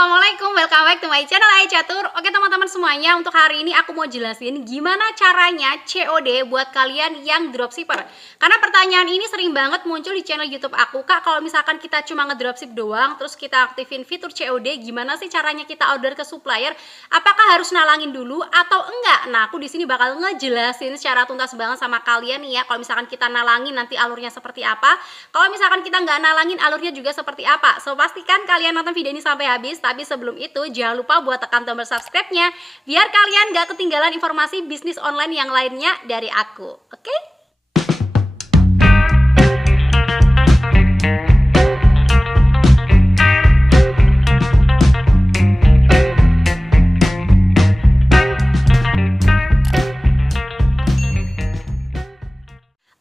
Assalamualaikum, welcome back to my channel Catur. Oke teman-teman semuanya, untuk hari ini aku mau jelasin gimana caranya COD buat kalian yang dropshipper. Karena pertanyaan ini sering banget muncul di channel YouTube aku, Kak, kalau misalkan kita cuma ngedropship doang, terus kita aktifin fitur COD, gimana sih caranya kita order ke supplier? Apakah harus nalangin dulu atau enggak? Nah, aku di sini bakal ngejelasin secara tuntas banget sama kalian nih ya. Kalau misalkan kita nalangin nanti alurnya seperti apa? Kalau misalkan kita nggak nalangin alurnya juga seperti apa? So pastikan kalian nonton video ini sampai habis. Tapi sebelum itu jangan lupa buat tekan tombol subscribe-nya biar kalian gak ketinggalan informasi bisnis online yang lainnya dari aku. Oke?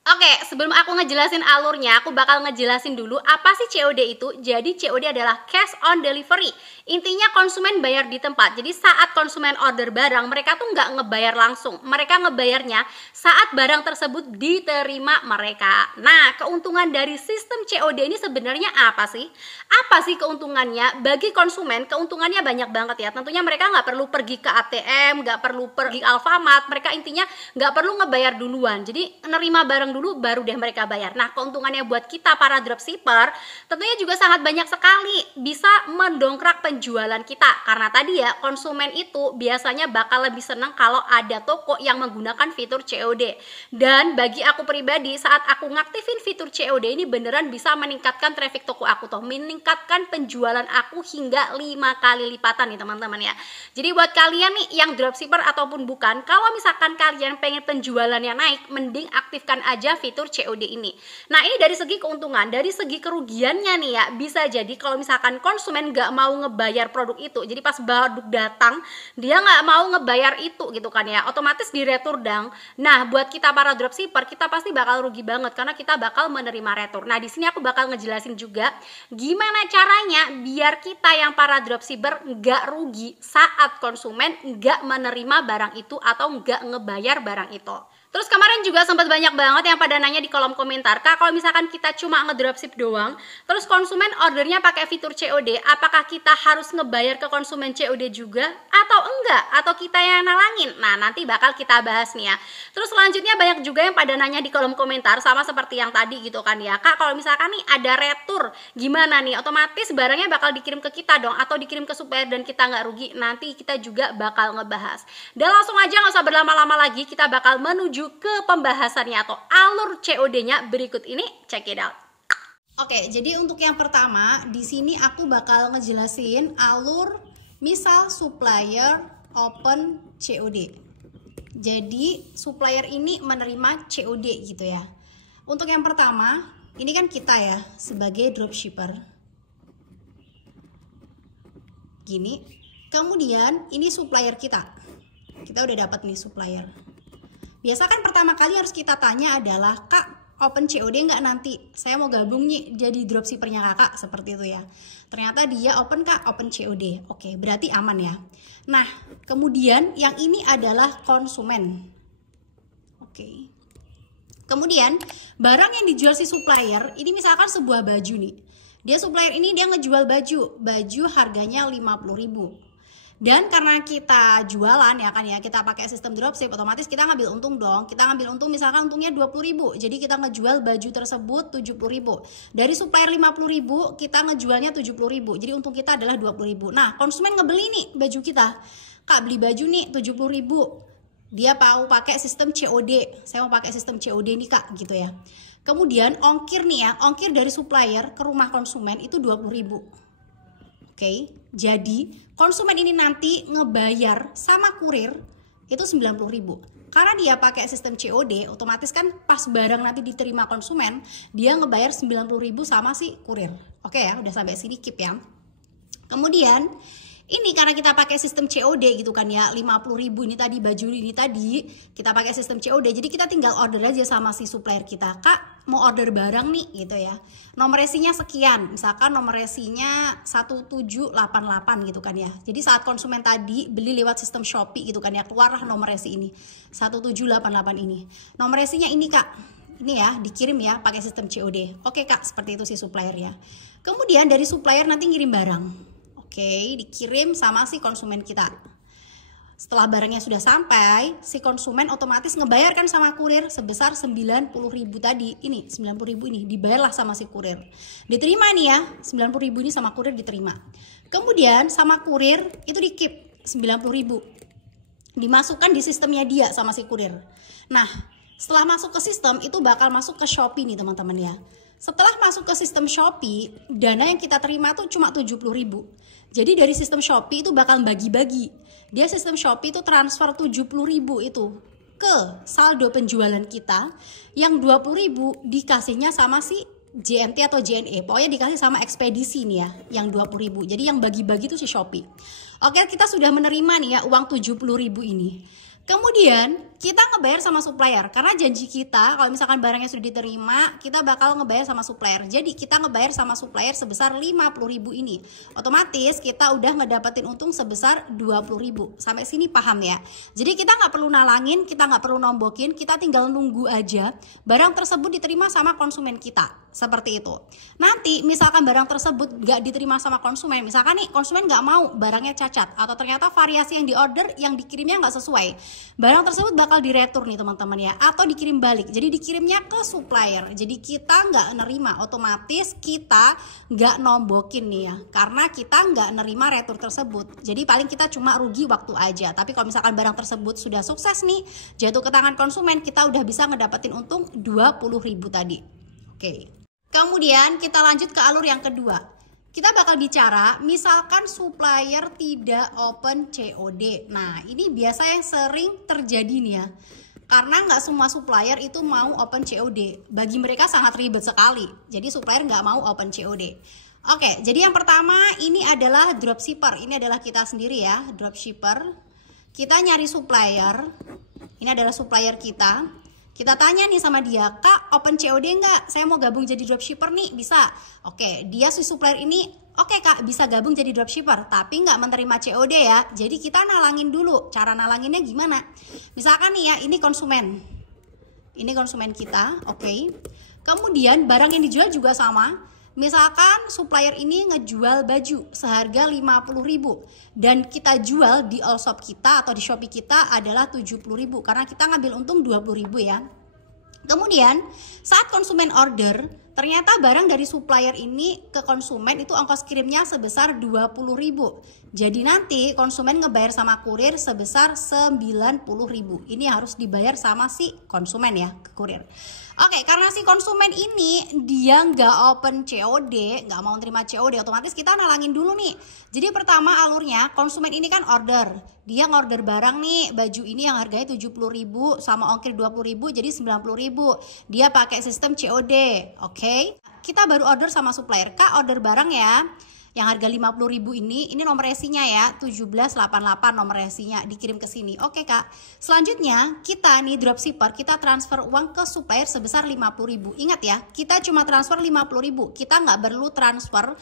Oke, sebelum aku ngejelasin alurnya, aku bakal ngejelasin dulu apa sih COD itu. Jadi COD adalah cash on delivery. Intinya konsumen bayar di tempat. Jadi saat konsumen order barang, mereka tuh nggak ngebayar langsung. Mereka ngebayarnya saat barang tersebut diterima mereka. Nah, keuntungan dari sistem COD ini sebenarnya apa sih? Apa sih keuntungannya? Bagi konsumen, keuntungannya banyak banget ya. Tentunya mereka nggak perlu pergi ke ATM, nggak perlu pergi Alfamart. Mereka intinya nggak perlu ngebayar duluan. Jadi nerima barang dulu baru deh mereka bayar. Nah, keuntungannya buat kita para dropshipper tentunya juga sangat banyak sekali, bisa mendongkrak penjualan kita. Karena tadi ya, konsumen itu biasanya bakal lebih senang kalau ada toko yang menggunakan fitur COD. Dan bagi aku pribadi, saat aku ngaktifin fitur COD ini beneran bisa meningkatkan traffic toko aku tuh, meningkatkan penjualan aku hingga 5 kali lipatan nih teman-teman ya. Jadi buat kalian nih yang dropshipper ataupun bukan, kalau misalkan kalian pengen penjualannya naik, mending aktifkan aja fitur COD ini. Nah, ini dari segi keuntungan. Dari segi kerugiannya nih ya, bisa jadi kalau misalkan konsumen nggak mau ngebayar produk itu, jadi pas produk datang dia nggak mau ngebayar itu gitu kan ya, otomatis diretur dong. Nah, buat kita para dropshipper, kita pasti bakal rugi banget karena kita bakal menerima retur. Nah, di sini aku bakal ngejelasin juga gimana caranya biar kita yang para dropshipper nggak rugi saat konsumen nggak menerima barang itu atau nggak ngebayar barang itu. Terus kemarin juga sempat banyak banget yang pada nanya di kolom komentar, Kak, kalau misalkan kita cuma ngedropship doang, terus konsumen ordernya pakai fitur COD, apakah kita harus ngebayar ke konsumen COD juga atau enggak? Atau kita yang nalangin? Nah, nanti bakal kita bahas nih ya. Terus selanjutnya banyak juga yang pada nanya di kolom komentar, sama seperti yang tadi gitu kan ya, Kak, kalau misalkan nih ada retur, gimana nih? Otomatis barangnya bakal dikirim ke kita dong, atau dikirim ke supplier dan kita nggak rugi? Nanti kita juga bakal ngebahas. Dan langsung aja nggak usah berlama-lama lagi, kita bakal menuju ke pembahasannya atau alur COD-nya berikut ini, check it out. Oke, jadi untuk yang pertama di sini aku bakal ngejelasin alur misal supplier open COD. Jadi supplier ini menerima COD gitu ya. Untuk yang pertama, ini kan kita ya sebagai dropshipper. Gini. Kemudian ini supplier kita. Kita udah dapat nih supplier. Biasa kan pertama kali harus kita tanya adalah, Kak, open COD nggak nanti? Saya mau gabung nih jadi dropshippernya kakak, seperti itu ya. Ternyata dia open, Kak, open COD. Oke, berarti aman ya. Nah, kemudian yang ini adalah konsumen. Oke. Kemudian barang yang dijual si supplier, ini misalkan sebuah baju nih. Dia supplier ini dia ngejual baju harganya 50.000. Dan karena kita jualan ya kan ya, kita pakai sistem dropship, otomatis kita ngambil untung dong. Kita ngambil untung misalkan untungnya 20.000. Jadi kita ngejual baju tersebut 70.000. Dari supplier 50.000, kita ngejualnya 70.000. Jadi untung kita adalah 20.000. Nah, konsumen ngebeli nih baju kita. Kak, beli baju nih 70.000. Dia mau pakai sistem COD. Saya mau pakai sistem COD nih, Kak, gitu ya. Kemudian ongkir nih ya, ongkir dari supplier ke rumah konsumen itu 20.000. Oke, jadi konsumen ini nanti ngebayar sama kurir itu 90.000. Karena dia pakai sistem COD, otomatis kan pas barang nanti diterima konsumen, dia ngebayar 90.000 sama si kurir. Oke ya, udah sampai sini keep ya. Kemudian ini karena kita pakai sistem COD gitu kan ya, 50.000 ini tadi baju ini tadi kita pakai sistem COD, jadi kita tinggal order aja sama si supplier kita, Kak mau order barang nih gitu ya, nomor resinya sekian, misalkan nomor resinya 1788 gitu kan ya. Jadi saat konsumen tadi beli lewat sistem Shopee gitu kan ya, keluarlah nomor resi ini 1788 ini, nomor resinya ini, Kak, ini ya dikirim ya pakai sistem COD. Oke, Kak, seperti itu si supplier ya. Kemudian dari supplier nanti ngirim barang. Oke, Oke, dikirim sama si konsumen kita. Setelah barangnya sudah sampai, si konsumen otomatis ngebayarkan sama kurir sebesar 90.000 tadi. Ini 90.000 ini dibayarlah sama si kurir. Diterima nih ya, 90.000 ini sama kurir diterima. Kemudian sama kurir itu di-keep 90.000. Dimasukkan di sistemnya dia sama si kurir. Nah, setelah masuk ke sistem itu bakal masuk ke Shopee nih teman-teman ya. Setelah masuk ke sistem Shopee, dana yang kita terima tuh cuma 70.000. Jadi dari sistem Shopee itu bakal bagi-bagi. Dia sistem Shopee itu transfer 70.000 itu ke saldo penjualan kita, yang 20.000 dikasihnya sama si JNT atau JNE. Pokoknya dikasih sama ekspedisi nih ya, yang 20.000. Jadi yang bagi-bagi itu si Shopee. Oke, kita sudah menerima nih ya uang 70.000 ini. Kemudian kita ngebayar sama supplier, karena janji kita kalau misalkan barangnya sudah diterima, kita bakal ngebayar sama supplier. Jadi kita ngebayar sama supplier sebesar 50.000 ini. Otomatis kita udah ngedapetin untung sebesar 20.000. Sampai sini paham ya? Jadi kita nggak perlu nalangin, kita nggak perlu nombokin, kita tinggal nunggu aja barang tersebut diterima sama konsumen kita. Seperti itu. Nanti misalkan barang tersebut nggak diterima sama konsumen, misalkan nih konsumen nggak mau, barangnya cacat, atau ternyata variasi yang diorder yang dikirimnya nggak sesuai, barang tersebut bakal diretur nih teman-teman ya, atau dikirim balik. Jadi dikirimnya ke supplier. Jadi kita nggak nerima, otomatis kita nggak nombokin nih ya, karena kita nggak nerima retur tersebut. Jadi paling kita cuma rugi waktu aja. Tapi kalau misalkan barang tersebut sudah sukses nih, jatuh ke tangan konsumen, kita udah bisa ngedapetin untung 20.000 tadi. Oke. Kemudian kita lanjut ke alur yang kedua. Kita bakal bicara misalkan supplier tidak open COD. Nah, ini biasa yang sering terjadi nih ya. Karena nggak semua supplier itu mau open COD. Bagi mereka sangat ribet sekali. Jadi supplier nggak mau open COD. Oke, jadi yang pertama ini adalah dropshipper. Ini adalah kita sendiri ya, dropshipper. Kita nyari supplier. Ini adalah supplier kita. Kita tanya nih sama dia, Kak, open COD nggak? Saya mau gabung jadi dropshipper nih, bisa? Oke, dia si supplier ini, oke Kak, bisa gabung jadi dropshipper, tapi nggak menerima COD ya. Jadi kita nalangin dulu. Cara nalanginnya gimana? Misalkan nih ya, ini konsumen. Ini konsumen kita, oke. Kemudian barang yang dijual juga sama. Misalkan supplier ini ngejual baju seharga 50.000 dan kita jual di all shop kita atau di Shopee kita adalah 70.000 karena kita ngambil untung 20.000 ya. Kemudian saat konsumen order, ternyata barang dari supplier ini ke konsumen itu ongkos kirimnya sebesar 20.000. Jadi nanti konsumen ngebayar sama kurir sebesar 90.000. Ini harus dibayar sama si konsumen ya, ke kurir. Oke, karena si konsumen ini dia nggak open COD, nggak mau terima COD, otomatis kita nalangin dulu nih. Jadi pertama alurnya, konsumen ini kan order. Dia ngorder barang nih, baju ini yang harganya 70.000 sama ongkir 20.000 jadi 90.000. Dia pakai sistem COD, oke. Kita baru order sama supplier, Kak order barang ya. Yang harga 50.000 ini nomor resinya ya, 1788 nomor resinya, dikirim ke sini. Oke Kak. Selanjutnya kita nih dropshipper, kita transfer uang ke supplier sebesar 50.000. Ingat ya, kita cuma transfer 50.000. Kita nggak perlu transfer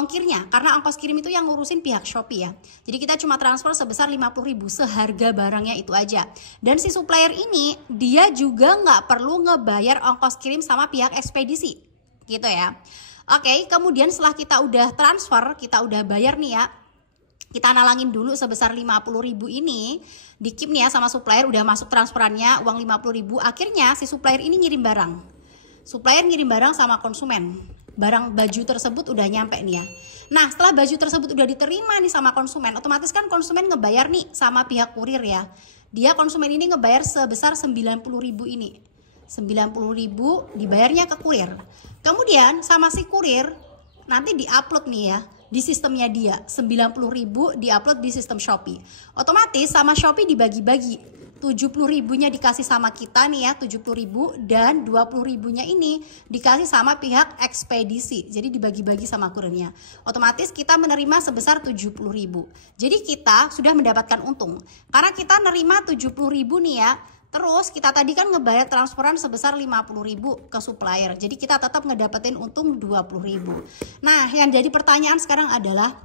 ongkirnya, karena ongkos kirim itu yang ngurusin pihak Shopee ya. Jadi kita cuma transfer sebesar 50.000, seharga barangnya itu aja. Dan si supplier ini, dia juga nggak perlu ngebayar ongkos kirim sama pihak ekspedisi. Gitu ya. Oke, kemudian setelah kita udah transfer, kita udah bayar nih ya, kita nalangin dulu sebesar 50.000 ini, di-keep nih ya sama supplier, udah masuk transferannya uang 50.000, akhirnya si supplier ini ngirim barang. Supplier ngirim barang sama konsumen, barang baju tersebut udah nyampe nih ya. Nah, setelah baju tersebut udah diterima nih sama konsumen, otomatis kan konsumen ngebayar nih sama pihak kurir ya. Dia konsumen ini ngebayar sebesar 90.000 ini. 90.000 dibayarnya ke kurir. Kemudian sama si kurir nanti diupload nih ya di sistemnya dia. 90.000 diupload di sistem Shopee. Otomatis sama Shopee dibagi-bagi. 70.000-nya dikasih sama kita nih ya, 70.000, dan 20.000-nya ini dikasih sama pihak ekspedisi. Jadi dibagi-bagi sama kurirnya. Otomatis kita menerima sebesar 70.000. Jadi kita sudah mendapatkan untung. Karena kita nerima 70.000 nih ya. Terus kita tadi kan ngebayar transferan sebesar 50.000 ke supplier. Jadi kita tetap ngedapetin untung 20.000. Nah, yang jadi pertanyaan sekarang adalah,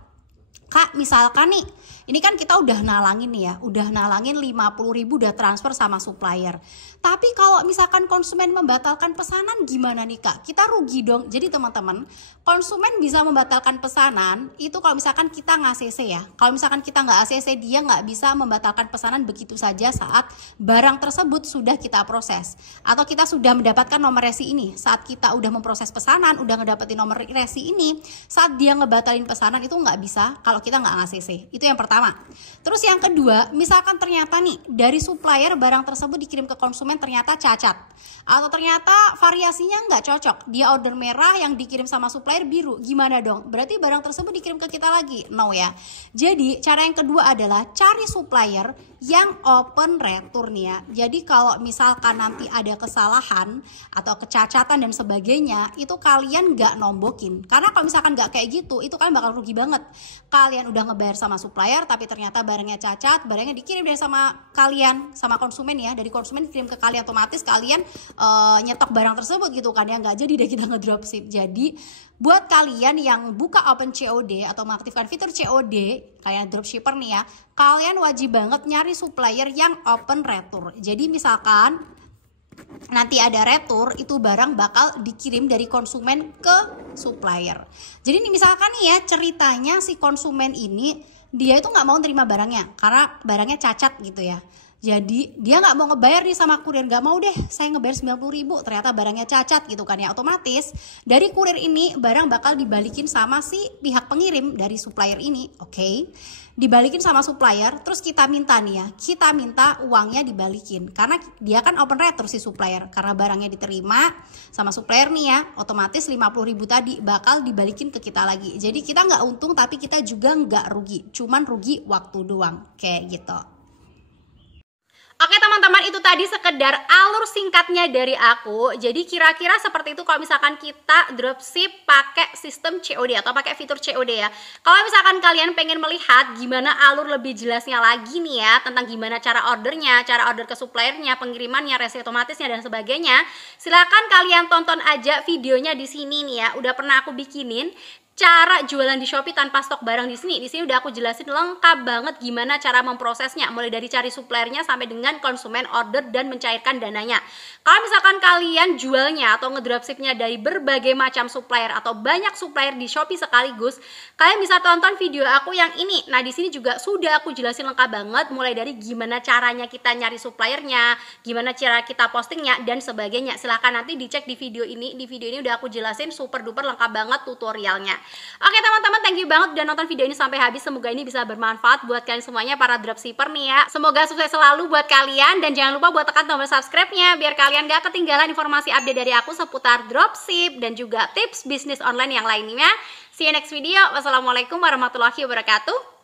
Kak, misalkan nih, ini kan kita udah nalangin nih ya, udah nalangin 50.000 udah transfer sama supplier. Tapi kalau misalkan konsumen membatalkan pesanan gimana nih Kak? Kita rugi dong. Jadi teman-teman, konsumen bisa membatalkan pesanan itu kalau misalkan kita nge-ACC ya. Kalau misalkan kita nggak ACC, dia nggak bisa membatalkan pesanan begitu saja saat barang tersebut sudah kita proses. Atau kita sudah mendapatkan nomor resi ini. Saat kita udah memproses pesanan, udah ngedapetin nomor resi ini, saat dia ngebatalin pesanan itu nggak bisa kalau kita nggak nge-ACC. Itu yang pertama. Terus yang kedua, misalkan ternyata nih dari supplier barang tersebut dikirim ke konsumen ternyata cacat. Atau ternyata variasinya nggak cocok. Dia order merah yang dikirim sama supplier biru. Gimana dong? Berarti barang tersebut dikirim ke kita lagi? No ya. Jadi cara yang kedua adalah cari supplier yang open return ya. Jadi kalau misalkan nanti ada kesalahan atau kecacatan dan sebagainya, itu kalian nggak nombokin. Karena kalau misalkan nggak kayak gitu, itu kalian bakal rugi banget. Kalian udah ngebayar sama supplier, tapi ternyata barangnya cacat, barangnya dikirim dari sama kalian, sama konsumen ya. Dari konsumen dikirim ke kalian, otomatis kalian nyetok barang tersebut gitu kan ya. Nggak jadi deh kita ngedropship. Jadi buat kalian yang buka open COD atau mengaktifkan fitur COD, kalian dropshipper nih ya, kalian wajib banget nyari supplier yang open return. Jadi misalkan nanti ada retur, itu barang bakal dikirim dari konsumen ke supplier. Jadi ini misalkan nih ya, ceritanya si konsumen ini dia itu nggak mau terima barangnya karena barangnya cacat gitu ya. Jadi dia nggak mau ngebayar nih sama kurir, nggak mau deh saya ngebayar 90.000, ternyata barangnya cacat gitu kan ya. Otomatis dari kurir ini barang bakal dibalikin sama si pihak pengirim dari supplier ini, oke? Dibalikin sama supplier, terus kita minta nih ya, kita minta uangnya dibalikin karena dia kan open return si supplier, karena barangnya diterima sama supplier nih ya, otomatis 50.000 tadi bakal dibalikin ke kita lagi. Jadi kita nggak untung tapi kita juga nggak rugi, cuman rugi waktu doang kayak gitu. Oke teman-teman, itu tadi sekedar alur singkatnya dari aku. Jadi kira-kira seperti itu kalau misalkan kita dropship pakai sistem COD atau pakai fitur COD ya. Kalau misalkan kalian pengen melihat gimana alur lebih jelasnya lagi nih ya, tentang gimana cara ordernya, cara order ke suppliernya, pengirimannya, resi otomatisnya dan sebagainya, silakan kalian tonton aja videonya di sini nih ya. Udah pernah aku bikinin cara jualan di Shopee tanpa stok barang di sini. Di sini udah aku jelasin lengkap banget gimana cara memprosesnya, mulai dari cari suppliernya sampai dengan konsumen order dan mencairkan dananya. Kalau misalkan kalian jualnya atau ngedropshipnya dari berbagai macam supplier atau banyak supplier di Shopee sekaligus, kalian bisa tonton video aku yang ini. Nah, di sini juga sudah aku jelasin lengkap banget, mulai dari gimana caranya kita nyari suppliernya, gimana cara kita postingnya dan sebagainya. Silahkan nanti dicek di video ini. Di video ini udah aku jelasin super duper lengkap banget tutorialnya. Oke teman-teman, thank you banget udah nonton video ini sampai habis. Semoga ini bisa bermanfaat buat kalian semuanya para dropshipper nih ya. Semoga sukses selalu buat kalian, dan jangan lupa buat tekan tombol subscribe-nya biar kalian gak ketinggalan informasi update dari aku seputar dropship dan juga tips bisnis online yang lainnya. See you next video. Wassalamualaikum warahmatullahi wabarakatuh.